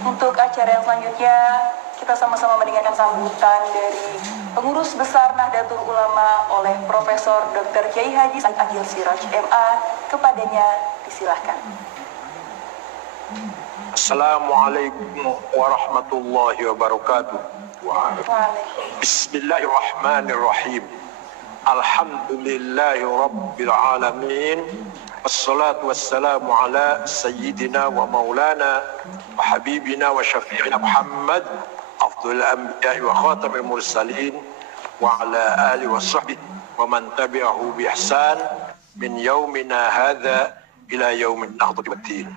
Untuk acara yang selanjutnya, kita sama-sama mendengarkan sambutan dari Pengurus Besar Nahdlatul Ulama oleh Profesor Dr. Kiai Haji Said Akil Siraj MA. Kepadanya disilahkan. Assalamualaikum warahmatullahi wabarakatuh. Bismillahirrahmanirrahim. Alhamdulillahi rabbil alamin. Wassalatu wassalamu ala sayyidina wa maulana wa habibina wa syafi'ina Muhammad afdhul anbiya'i wa khatamil mursalin wa ala alihi wa sahbihi wa man tabi'ahu bi ihsan min yaumina hadza ila yaumin nahdhati waddin.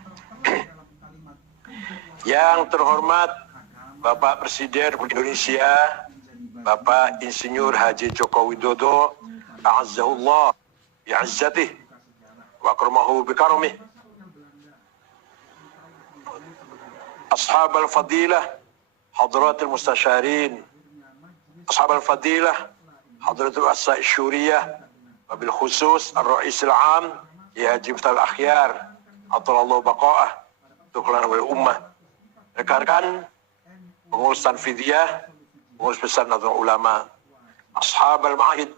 Yang terhormat Bapak Presiden Republik Indonesia, Bapak Insinyur Haji Joko Widodo, a'azzahullah bi'izzatih wa akramahu bikaramih. Ashab al-fadilah, hadratul mustasyarin, ashab al-fadilah, hadratul asai syuriyah, wabil khusus ar-ra'is al-am, ya Haji Miftahul Akhyar, atalallahu baqa'ah, tukulan wal ummah. Rekan-rekan pengurus Tanfidiyah, pengurus besar Nahdlatul Ulama, ashab al-ma'ahid,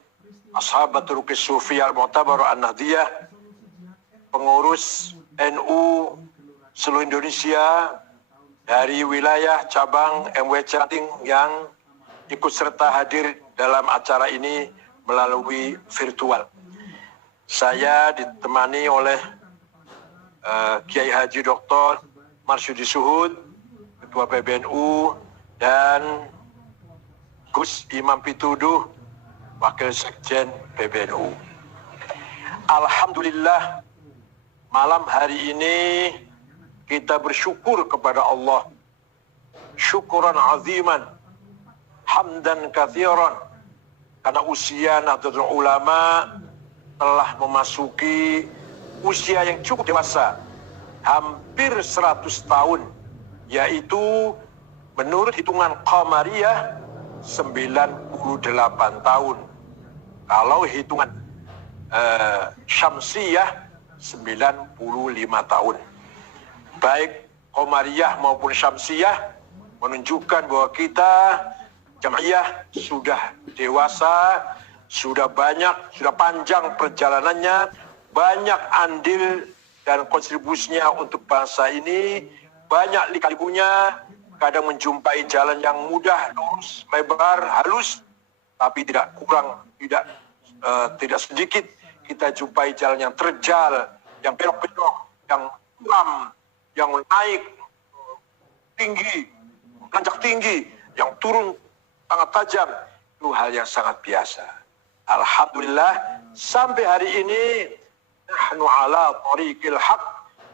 ashab turuqis sufiyah al-mu'tabar an-nahdiyah, pengurus NU seluruh Indonesia dari wilayah cabang MWC Jatim yang ikut serta hadir dalam acara ini melalui virtual. Saya ditemani oleh Kiai Haji Dr. Marsudi Suhud, Ketua PBNU, dan Gus Imam Pituduh, Wakil Sekjen PBNU. Alhamdulillah, malam hari ini kita bersyukur kepada Allah. Syukuran aziman, hamdan kathiran, karena usia Nahdlatul Ulama telah memasuki usia yang cukup dewasa, hampir 100 tahun, yaitu menurut hitungan Qamariyah 98 tahun. Kalau hitungan Syamsiyah 95 tahun. Baik Qamariyah maupun Syamsiyah menunjukkan bahwa kita Jam'iyah sudah dewasa, sudah banyak, sudah panjang perjalanannya, banyak andil dan kontribusinya untuk bangsa ini, banyak lika-likunya, kadang menjumpai jalan yang mudah, lurus, lebar, halus, tapi tidak kurang, tidak sedikit kita jumpai jalan yang terjal, yang belok-belok, yang curam, yang naik tinggi, menanjak tinggi, yang turun sangat tajam. Itu hal yang sangat biasa. Alhamdulillah, sampai hari ini nahnu ala tariqil haq,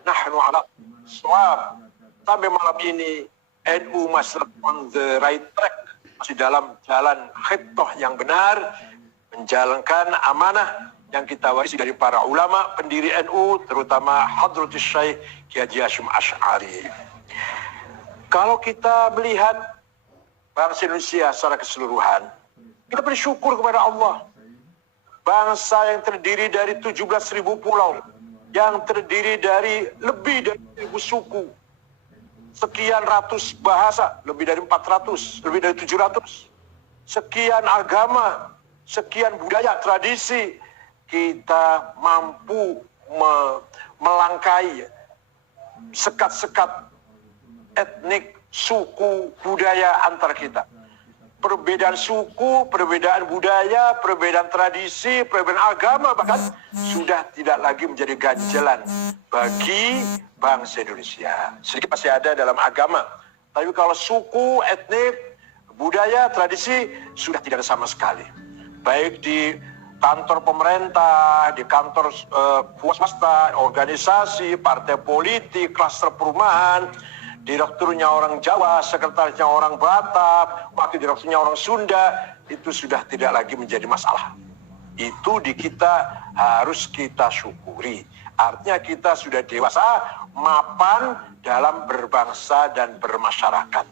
nahnu ala shawab. Sampai malam ini NU masih on the right track, masih dalam jalan khitah yang benar, menjalankan amanah yang kita warisi dari para ulama pendiri NU, terutama Hadratus Syekh Kiai Haji Hasyim Asy'ari. Kalau kita melihat bangsa Indonesia secara keseluruhan, kita bersyukur kepada Allah. Bangsa yang terdiri dari 17.000 pulau, yang terdiri dari lebih dari 1.000 suku, sekian ratus bahasa, lebih dari 400, lebih dari 700, sekian agama, sekian budaya, tradisi, kita mampu melangkai sekat-sekat etnik, suku, budaya antar kita. Perbedaan suku, perbedaan budaya, perbedaan tradisi, perbedaan agama bahkan sudah tidak lagi menjadi ganjelan bagi bangsa Indonesia. Sedikit masih ada dalam agama, tapi kalau suku, etnik, budaya, tradisi sudah tidak ada sama sekali. Baik di kantor pemerintah, di kantor swasta, organisasi, partai politik, klaster perumahan, direkturnya orang Jawa, sekretarisnya orang Batak, wakil direkturnya orang Sunda, itu sudah tidak lagi menjadi masalah. Itu di kita harus kita syukuri. Artinya kita sudah dewasa, mapan dalam berbangsa dan bermasyarakat.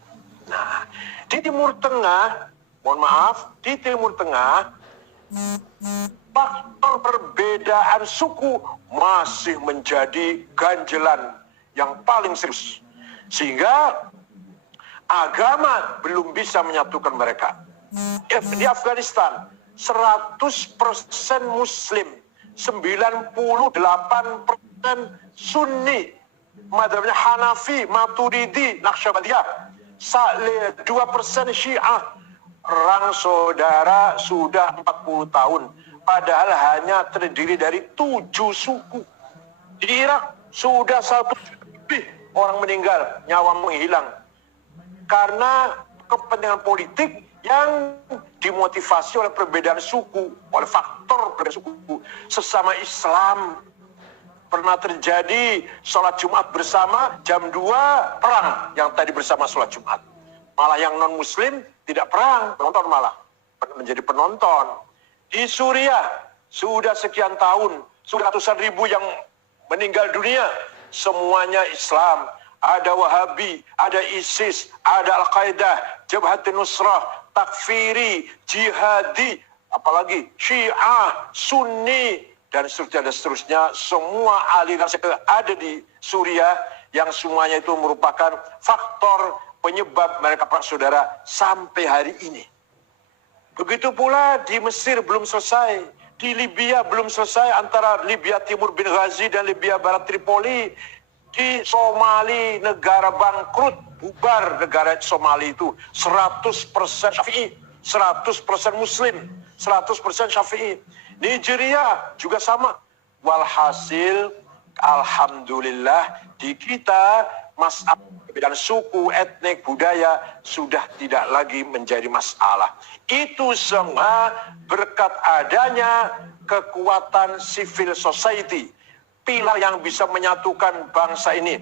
Nah, di Timur Tengah, mohon maaf, di Timur Tengah, faktor perbedaan suku masih menjadi ganjelan yang paling serius. Sehingga agama belum bisa menyatukan mereka. Di Afghanistan 100% Muslim, 98% Sunni, madhabnya Hanafi, Maturidi, Naqsyabandiyah, 2% Syiah. Perang saudara sudah 40 tahun, padahal hanya terdiri dari 7 suku. Di Irak sudah 1 juta lebih orang meninggal, nyawa menghilang karena kepentingan politik yang dimotivasi oleh perbedaan suku, oleh faktor perbedaan suku. Sesama Islam pernah terjadi sholat Jumat bersama, jam 2 perang yang tadi bersama sholat Jumat. Malah yang non-Muslim tidak perang, penonton malah menjadi penonton. Di Suriah sudah sekian tahun, sudah ratusan ribu yang meninggal dunia, semuanya Islam. Ada Wahabi, ada ISIS, ada Al-Qaeda, Jabhatun Nusrah, Takfiri, Jihadi, apalagi Syiah, Sunni, dan seterusnya. Semua aliran ada di Suriah yang semuanya itu merupakan faktor penyebab mereka perang saudara sampai hari ini. Begitu pula di Mesir belum selesai, di Libya belum selesai, antara Libya Timur bin Ghazi dan Libya Barat Tripoli. Di Somali negara bangkrut, bubar negara Somali itu 100% Syafi'i, 100% Muslim, 100% Syafi'i. Nigeria juga sama. Walhasil, alhamdulillah di kita masalah perbedaan suku, etnik, budaya sudah tidak lagi menjadi masalah. Itu semua berkat adanya kekuatan civil society. Pilar yang bisa menyatukan bangsa ini,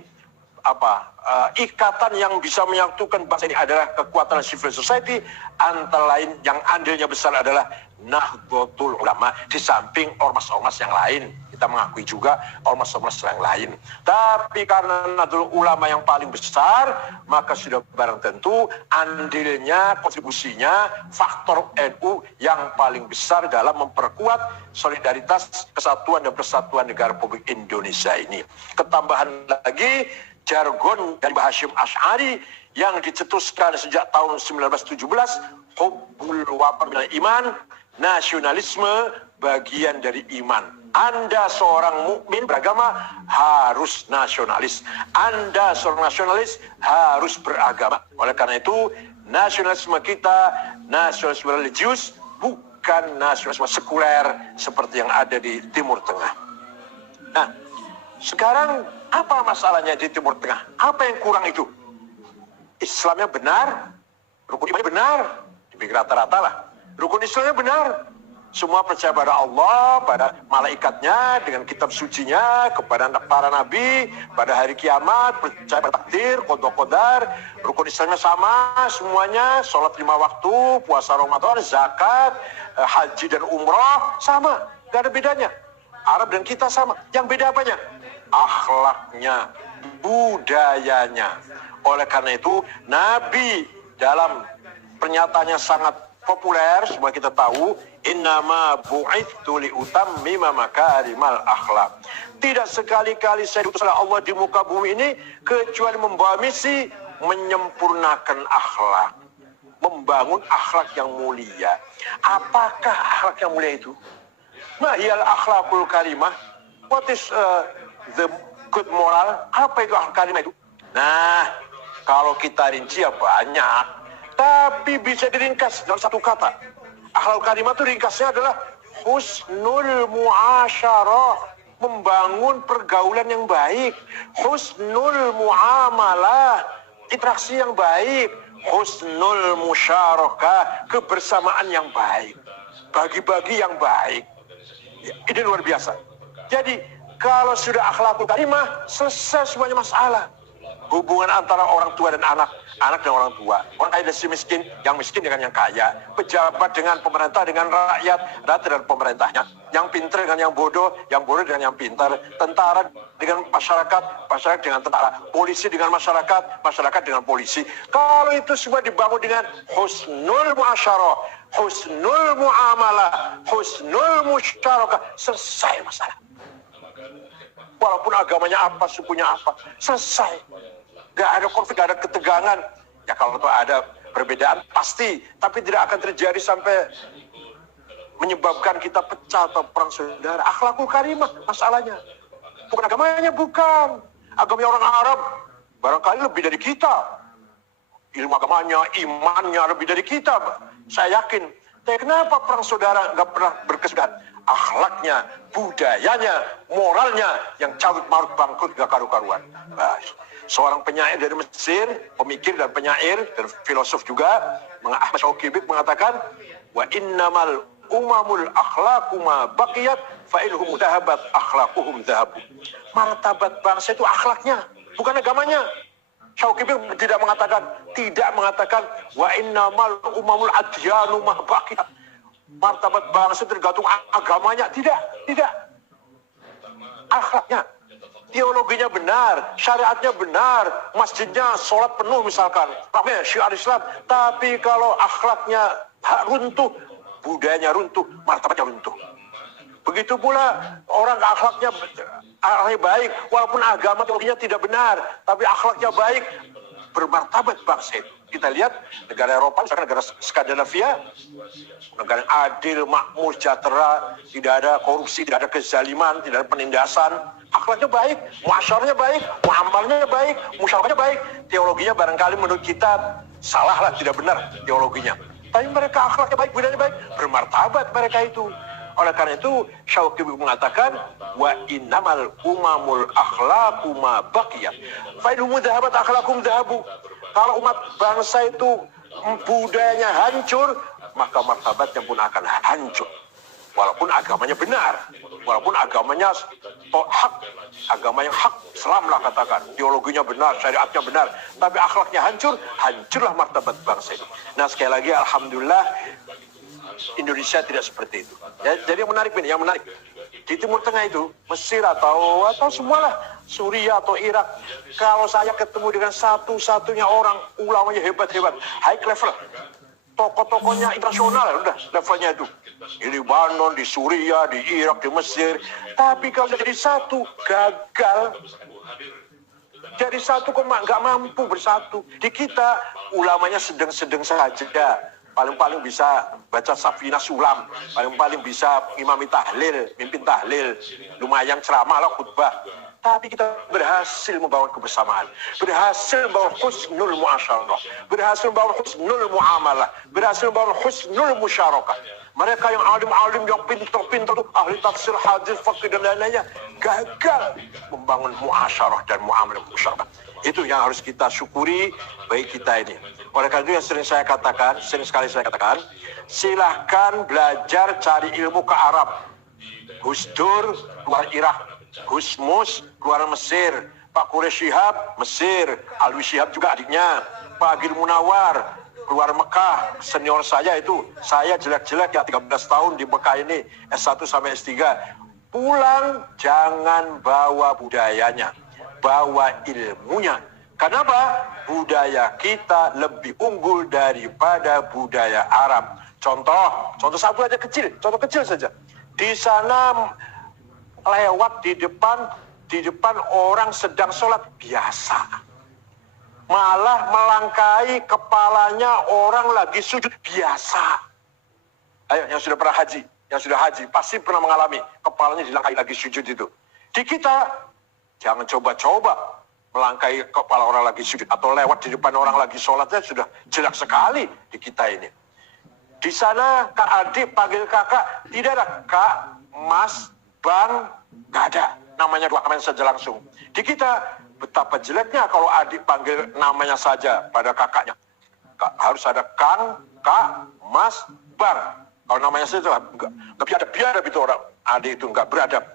ikatan yang bisa menyatukan bangsa ini adalah kekuatan civil society, antara lain yang andilnya besar adalah Nahdlatul Ulama, di samping ormas-ormas yang lain. Kita mengakui juga ormas-ormas yang lain. Tapi karena Nahdlatul Ulama yang paling besar, maka sudah barang tentu andilnya, kontribusinya, faktor NU yang paling besar dalam memperkuat solidaritas, kesatuan dan persatuan negara Republik Indonesia ini. Ketambahan lagi, jargon dari Mbah Hasyim Asy'ari yang dicetuskan sejak tahun 1917, hubbul watan minal iman, nasionalisme bagian dari iman. Anda seorang mukmin beragama harus nasionalis. Anda seorang nasionalis harus beragama. Oleh karena itu, nasionalisme kita nasionalisme religius, bukan nasionalisme sekuler seperti yang ada di Timur Tengah. Nah, sekarang apa masalahnya di Timur Tengah? Apa yang kurang itu? Islamnya benar, rukun imannya benar, dipikir rata-rata lah. Rukun Islamnya benar, semua percaya pada Allah, pada malaikatnya, dengan kitab sucinya, kepada para nabi, pada hari kiamat, percaya pada takdir, qada qadar. Rukun Islamnya sama semuanya, sholat 5 waktu, puasa Ramadan, zakat, haji dan umrah, sama, gak ada bedanya. Arab dan kita sama, yang beda apanya? Akhlaknya, budayanya. Oleh karena itu, Nabi dalam pernyataannya sangat populer, semua kita tahu, innama bu'ittu liutammima makarimal akhlak. Tidak sekali-kali saya diutus oleh Allah di muka bumi ini kecuali membawa misi menyempurnakan akhlak, membangun akhlak yang mulia. Apakah akhlak yang mulia itu? Mahiyal akhlakul karimah. What is the good moral? Apa itu akhlak karimah itu? Nah, kalau kita rinci ya banyak. Tapi bisa diringkas dalam satu kata. Akhlakul karimah itu ringkasnya adalah husnul muasyarah, membangun pergaulan yang baik. Husnul muamalah, interaksi yang baik. Husnul musyarakah, kebersamaan yang baik. Bagi-bagi yang baik. Ya, ini luar biasa. Jadi kalau sudah akhlakul karimah, selesai semuanya masalah. Hubungan antara orang tua dan anak, anak dan orang tua, orang kaya dan si miskin, yang miskin dengan yang kaya, pejabat dengan pemerintah, dengan rakyat, rakyat dengan pemerintahnya, yang pintar dengan yang bodoh dengan yang pintar, tentara dengan masyarakat, masyarakat dengan tentara, polisi dengan masyarakat, masyarakat dengan polisi. Kalau itu semua dibangun dengan husnul muasyarah, husnul muamalah, husnul musyarakah, selesai masalah. Walaupun agamanya apa, sukunya apa, selesai. Gak ada konflik, gak ada ketegangan. Ya kalau ada perbedaan pasti, tapi tidak akan terjadi sampai menyebabkan kita pecah atau perang saudara. Akhlakul karimah masalahnya. Bukan agamanya, bukan. Agamanya orang Arab barangkali lebih dari kita. Ilmu agamanya, imannya lebih dari kita. Saya yakin. Tapi kenapa perang saudara nggak pernah berkesudahan? Akhlaknya, budayanya, moralnya yang carut marut bangkrut gak karu-karuan. Seorang penyair dari Mesir, pemikir dan penyair dan filosof juga, Ahmad Shawqi mengatakan, wa innamal umamul akhlaqu ma baqiyat fa inhum dhahabat akhlaquhum dhahabu. Martabat bangsa itu akhlaknya, bukan agamanya. Shawqi tidak mengatakan wa innamal umamul adyanu ma baqiyat. Martabat bangsa tergantung agamanya, tidak. Akhlaknya. Teologinya benar, syariatnya benar, masjidnya sholat penuh misalkan, ramai syiar Islam. Tapi kalau akhlaknya runtuh, budayanya runtuh, martabatnya runtuh. Begitu pula orang akhlaknya baik, walaupun agama teologinya tidak benar, tapi akhlaknya baik, bermartabat bangsa itu. Kita lihat negara Eropa, misalkan negara Skandinavia, negara yang adil, makmur, sejahtera, tidak ada korupsi, tidak ada kezaliman, tidak ada penindasan. Akhlaknya baik, muasyarahnya baik, muamalnya baik, musyawarahnya baik. Teologinya barangkali menurut kita salah lah, tidak benar teologinya. Tapi mereka akhlaknya baik, budayanya baik, bermartabat mereka itu. Oleh karena itu, Shawqi mengatakan, wa innamal umamul akhlaqu ma baqiyat. Fa in dhahabat akhlaquhum dhahabu. Kalau umat bangsa itu budayanya hancur, maka martabatnya pun akan hancur. Walaupun agamanya benar, walaupun agamanya hak, agama yang hak, Islam lah katakan, teologinya benar, syariatnya benar, tapi akhlaknya hancur, hancurlah martabat bangsa itu. Nah sekali lagi, alhamdulillah, Indonesia tidak seperti itu. Ya, jadi yang menarik di Timur Tengah itu, Mesir atau semualah, Suriah atau Irak, kalau saya ketemu dengan satu-satunya orang ulamanya hebat-hebat, high level, tokoh-tokohnya internasional, udah levelnya itu. Di Libanon, di Suriah, di Irak, di Mesir. Tapi kalau jadi satu, gagal. Jadi satu kok nggak mampu bersatu. Di kita, ulamanya sedang-sedang saja. Paling-paling bisa baca Safina Sulam. Paling-paling bisa imami tahlil, mimpin tahlil. Lumayan ceramah lah, khutbah. Tapi kita berhasil membawa kebersamaan, berhasil membawa husnul muasyarah, berhasil membawa husnul muamalah, berhasil membawa husnul musyarakah. Mereka yang alim-alim, yang pintar-pintar, ahli tafsir, hadis, fikih dan lain-lainnya, gagal membangun muasyarah dan muamalah musyarakah. Itu yang harus kita syukuri bagi kita ini. Oleh karena itu yang sering sekali saya katakan, silahkan belajar cari ilmu ke Arab. Gus Dur luar Irak, Gus Mus keluar Mesir, Pak Quraish Shihab Mesir, Alwi Shihab juga adiknya, Pak Agil Munawar keluar Mekah, senior saya itu, saya jelek-jelek ya 13 tahun di Mekah ini, S1 sampai S3. Pulang jangan bawa budayanya, bawa ilmunya. Kenapa? Budaya kita lebih unggul daripada budaya Arab. Contoh satu aja kecil, contoh kecil saja. Di sana lewat di depan orang sedang sholat biasa. Malah melangkahi kepalanya orang lagi sujud biasa. Ayo yang sudah pernah haji, yang sudah haji pasti pernah mengalami kepalanya dilangkahi lagi sujud itu. Di kita jangan coba-coba melangkahi kepala orang lagi sujud atau lewat di depan orang lagi sholatnya sudah jelek sekali di kita ini. Di sana kak adik panggil kakak tidak ada kak, mas, bang, nggak ada. Namanya dua kalian saja langsung. Di kita betapa jeleknya kalau adik panggil namanya saja pada kakaknya. Harus ada kang, kak, mas, bang. Kalau namanya saja nggak biadab itu orang adik itu nggak beradab.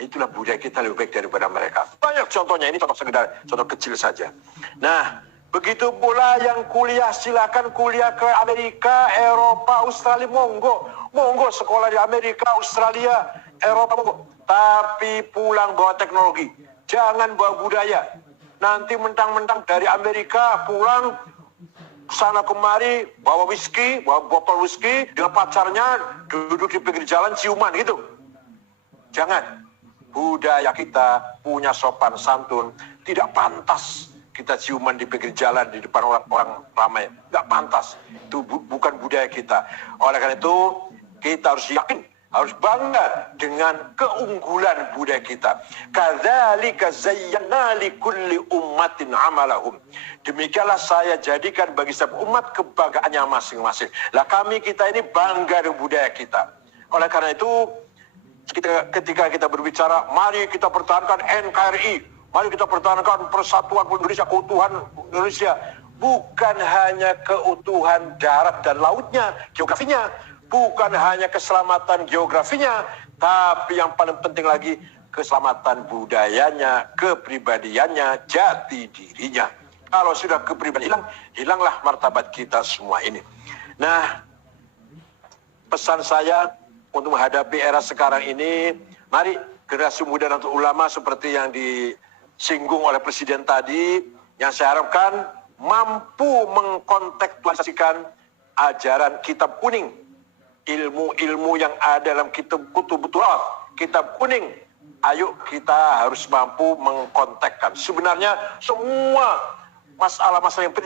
Itulah budaya kita lebih baik daripada mereka. Banyak contohnya, ini contoh sekedar contoh kecil saja. Nah, begitu pula yang kuliah, silakan kuliah ke Amerika, Eropa, Australia, monggo sekolah di Amerika, Australia, Eropa, monggo. Tapi pulang bawa teknologi, jangan bawa budaya. Nanti mentang-mentang dari Amerika pulang sana kemari bawa whisky, bawa botol whisky dengan pacarnya duduk di pinggir jalan ciuman gitu. Jangan. Budaya kita punya sopan santun, tidak pantas kita ciuman di pinggir jalan di depan orang-orang ramai. Nggak pantas. Itu bukan budaya kita. Oleh karena itu, kita harus yakin, harus bangga dengan keunggulan budaya kita. Kadzalika zayyana likulli ummatin amalahum. Demikianlah saya jadikan bagi setiap umat kebanggaannya masing-masing. Lah kita ini bangga dengan budaya kita. Oleh karena itu, ketika kita berbicara, mari kita pertahankan NKRI. Mari kita pertahankan persatuan Indonesia, keutuhan Indonesia. Bukan hanya keutuhan darat dan lautnya, geografinya. Bukan hanya keselamatan geografinya. Tapi yang paling penting lagi, keselamatan budayanya, kepribadiannya, jati dirinya. Kalau sudah kepribadian hilang, hilanglah martabat kita semua ini. Nah, pesan saya untuk menghadapi era sekarang ini, mari generasi muda dan ulama seperti yang disinggung oleh Presiden tadi, yang saya harapkan mampu mengkontekstualisasikan ajaran kitab kuning, ilmu-ilmu yang ada dalam kutub Turas, kitab kuning. Ayo kita harus mampu mengkontekkan. Sebenarnya semua masalah-masalah yang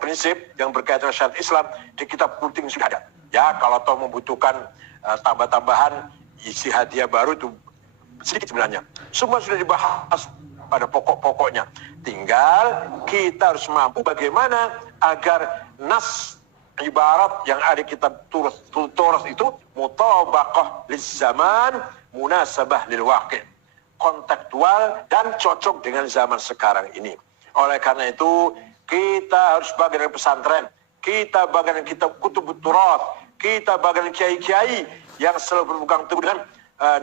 prinsip yang berkaitan dengan syariat Islam di kitab kuning sudah ada. Ya, kalau toh membutuhkan tambah-tambahan isi hadiah baru itu sedikit sebenarnya. Semua sudah dibahas pada pokok-pokoknya. Tinggal kita harus mampu bagaimana agar nas ibarat yang ada kitab Turas itu mutabaqah liz zaman, munasabah lil waqi', kontekstual dan cocok dengan zaman sekarang ini. Oleh karena itu, kita harus bagian dari pesantren, kita bagian dari kitab kutub Turas, kita bagian dari kiai-kiai yang selalu berpegang teguh dengan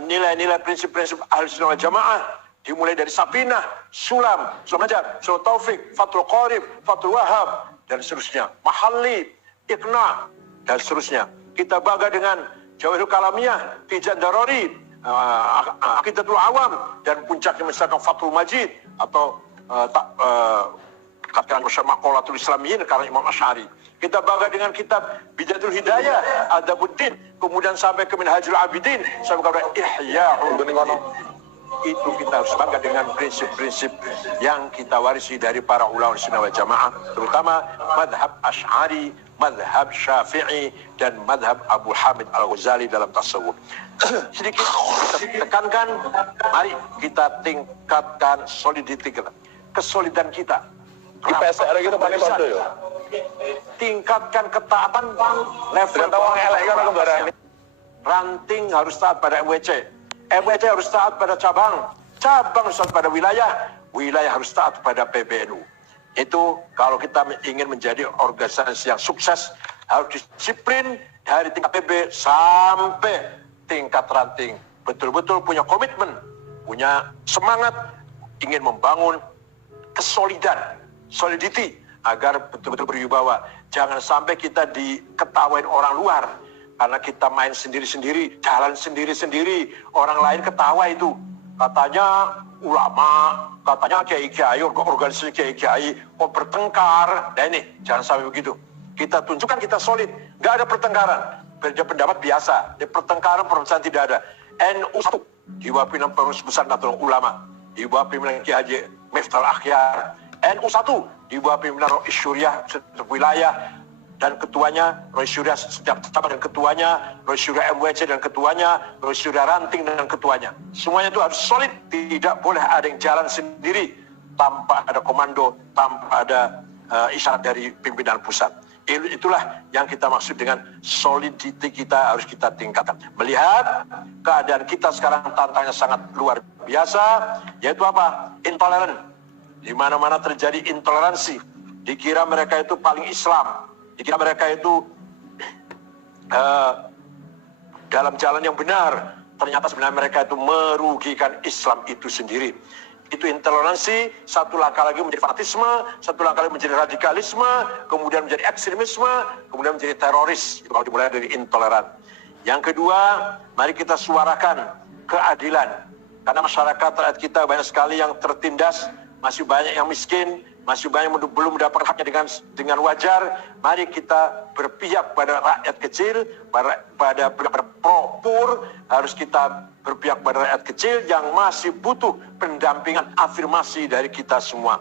nilai-nilai prinsip-prinsip Ahlussunnah wal Jamaah, dimulai dari Sapinah, Sulam Najat, Sulam Taufik, Fathul Qorib, Fathul Wahab, dan seterusnya, Mahalli, Iqna, dan seterusnya. Kita baga dengan Jawahirul Kalamiyah, Tijat Darori, Aqidatul Awam, dan puncaknya misalkan Fathul Majid, atau katakan bersama Qolatul Islamiyin karena Imam Asy'ari. Kita baga dengan kitab Bidatul Hidayah, Adabuddin, kemudian sampai ke Minhajul Abidin, sampai kepada Ihya'ul Ulum. Itu kita harus bangga dengan prinsip-prinsip yang kita warisi dari para ulama sunnah wal jamaah, terutama madhab Asy'ari, madhab Syafi'i, dan madhab Abu Hamid Al-Ghazali dalam tasawuf. Sedikit kita tekankan, mari kita tingkatkan solidity kita, kesolidan kita. Di PSR gitu Pak Pandu ya. Tingkatkan ketaatan level ranting harus taat pada MWC. MWC harus taat pada cabang harus taat pada wilayah harus taat pada PBNU. Itu kalau kita ingin menjadi organisasi yang sukses, harus disiplin dari tingkat PB sampai tingkat ranting. Betul-betul punya komitmen, punya semangat, ingin membangun kesolidan, solidity, agar betul-betul berwibawa. Jangan sampai kita diketawain orang luar. Karena kita main sendiri-sendiri, jalan sendiri-sendiri, orang lain ketawa itu. Katanya ulama, katanya kiai-kiai, organisasi kiai-kiai, kok bertengkar. Nah ini, jangan sampai begitu. Kita tunjukkan kita solid, nggak ada pertengkaran. Beda pendapat biasa, pertengkaran tidak ada. NU 1, di bawah pimpinan pengurus besar Nahdlatul Ulama, di bawah pimpinan Kiai Haji Miftahul Akhyar. NU 1, di bawah pimpinan Rois Syuriah setiap wilayah dan ketuanya, Rois Syuriah setiap cabang dan ketuanya, Rois Syuriah MWC dan ketuanya, Rois Syuriah Ranting dan ketuanya. Semuanya itu harus solid, tidak boleh ada yang jalan sendiri tanpa ada komando, tanpa ada isyarat dari pimpinan pusat. Itulah yang kita maksud dengan solidity kita harus kita tingkatkan. Melihat keadaan kita sekarang tantangannya sangat luar biasa, yaitu apa? Intoleran. Di mana-mana terjadi intoleransi. Dikira mereka itu paling Islam. Dikira mereka itu dalam jalan yang benar. Ternyata sebenarnya mereka itu merugikan Islam itu sendiri. Itu intoleransi, satu langkah lagi menjadi fanatisme, satu langkah lagi menjadi radikalisme, kemudian menjadi ekstremisme, kemudian menjadi teroris. Itu kalau dimulai dari intoleran. Yang kedua, mari kita suarakan keadilan. Karena masyarakat rakyat kita banyak sekali yang tertindas, masih banyak yang miskin, masih banyak yang belum mendapatkan haknya dengan wajar. Mari kita berpihak pada rakyat kecil, pada pro-pur, harus kita berpihak pada rakyat kecil yang masih butuh pendampingan afirmasi dari kita semua.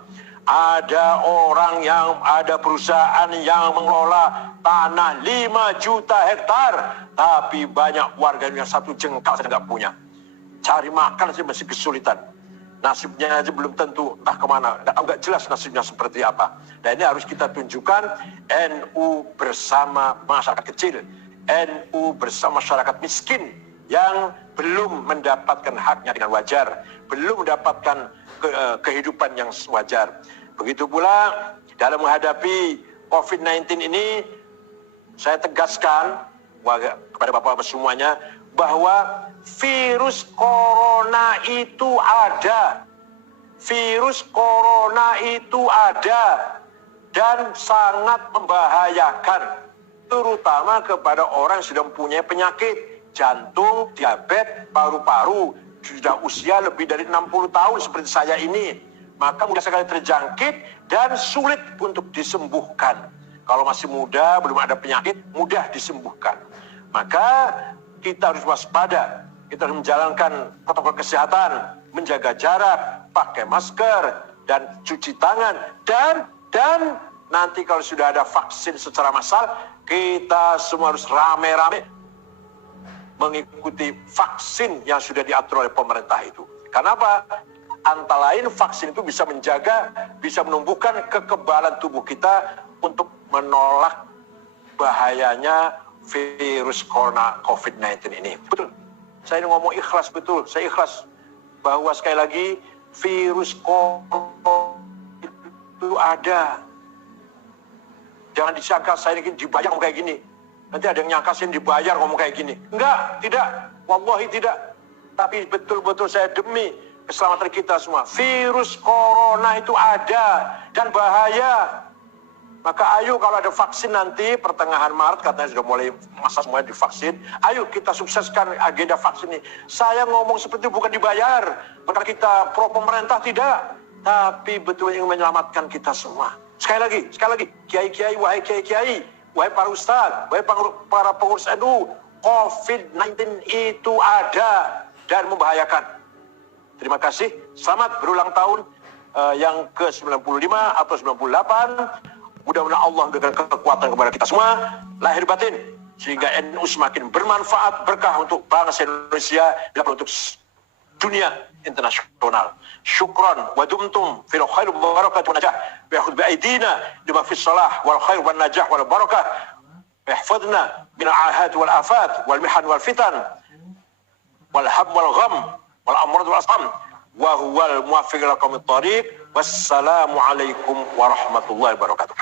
Ada orang yang, ada perusahaan yang mengelola tanah 5 juta hektar, tapi banyak warga yang 1 jengkal saja nggak punya. Cari makan saja masih kesulitan. Nasibnya aja belum tentu, entah kemana, nggak jelas nasibnya seperti apa. Dan ini harus kita tunjukkan, NU bersama masyarakat kecil, NU bersama masyarakat miskin yang belum mendapatkan haknya dengan wajar, belum mendapatkan kehidupan yang wajar. Begitu pula dalam menghadapi COVID-19 ini, saya tegaskan kepada Bapak-Bapak semuanya bahwa virus corona itu ada. Virus corona itu ada dan sangat membahayakan, terutama kepada orang yang sudah mempunyai penyakit jantung, diabetes, paru-paru, sudah usia lebih dari 60 tahun seperti saya ini. Maka mudah sekali terjangkit dan sulit untuk disembuhkan. Kalau masih muda, belum ada penyakit, mudah disembuhkan. Maka kita harus waspada, kita harus menjalankan protokol kesehatan, menjaga jarak, pakai masker, dan cuci tangan. Dan nanti kalau sudah ada vaksin secara massal, kita semua harus rame-rame mengikuti vaksin yang sudah diatur oleh pemerintah itu. Kenapa? Antara lain vaksin itu bisa menjaga, bisa menumbuhkan kekebalan tubuh kita untuk menolak bahayanya virus corona COVID-19 ini. Betul, saya ini ngomong ikhlas, betul, saya ikhlas bahwa sekali lagi virus corona itu ada. Jangan disangka saya ini dibayar ngomong kayak gini. Nanti ada yang nyangka saya dibayar ngomong kayak gini. Enggak, tidak, wallahi tidak. Tapi betul-betul saya demi keselamatan kita semua. Virus corona itu ada dan bahaya. Maka ayo kalau ada vaksin nanti pertengahan Maret katanya sudah mulai masa semuanya divaksin. Ayo kita sukseskan agenda vaksin ini. Saya ngomong seperti itu bukan dibayar. Bukan kita pro pemerintah, tidak. Tapi betul ingin menyelamatkan kita semua. Sekali lagi, kiai-kiai, wahai kiai-kiai, wahai para ustaz, wahai para pengurus NU, COVID-19 itu ada dan membahayakan. Terima kasih, selamat berulang tahun yang ke-95 atau 98. Mudah-mudahan Allah memberikan kekuatan kepada kita semua, lahir batin, sehingga NU semakin bermanfaat, berkah untuk bangsa Indonesia dan untuk dunia internasional. Syukran wa dumtum fil khair wal barakah wa najah. Wa khudh bi aidina lima fis salah wal khair wan najah wal barakah. Ihfadna min al-ahat wal afat wal mihan wal fitan wal ham wal gham wal amrad wal asqam wa huwal muwaffiq ila qawmit thariq. Wassalamu alaikum warahmatullahi wabarakatuh.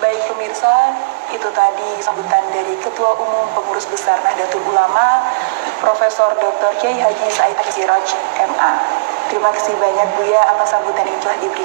Baik pemirsa, itu tadi sambutan dari Ketua Umum Pengurus Besar Nahdlatul Ulama, Profesor Dr. Kiai Haji Said Agil Siraj, MA. Terima kasih banyak Buya atas sambutan yang telah diberikan.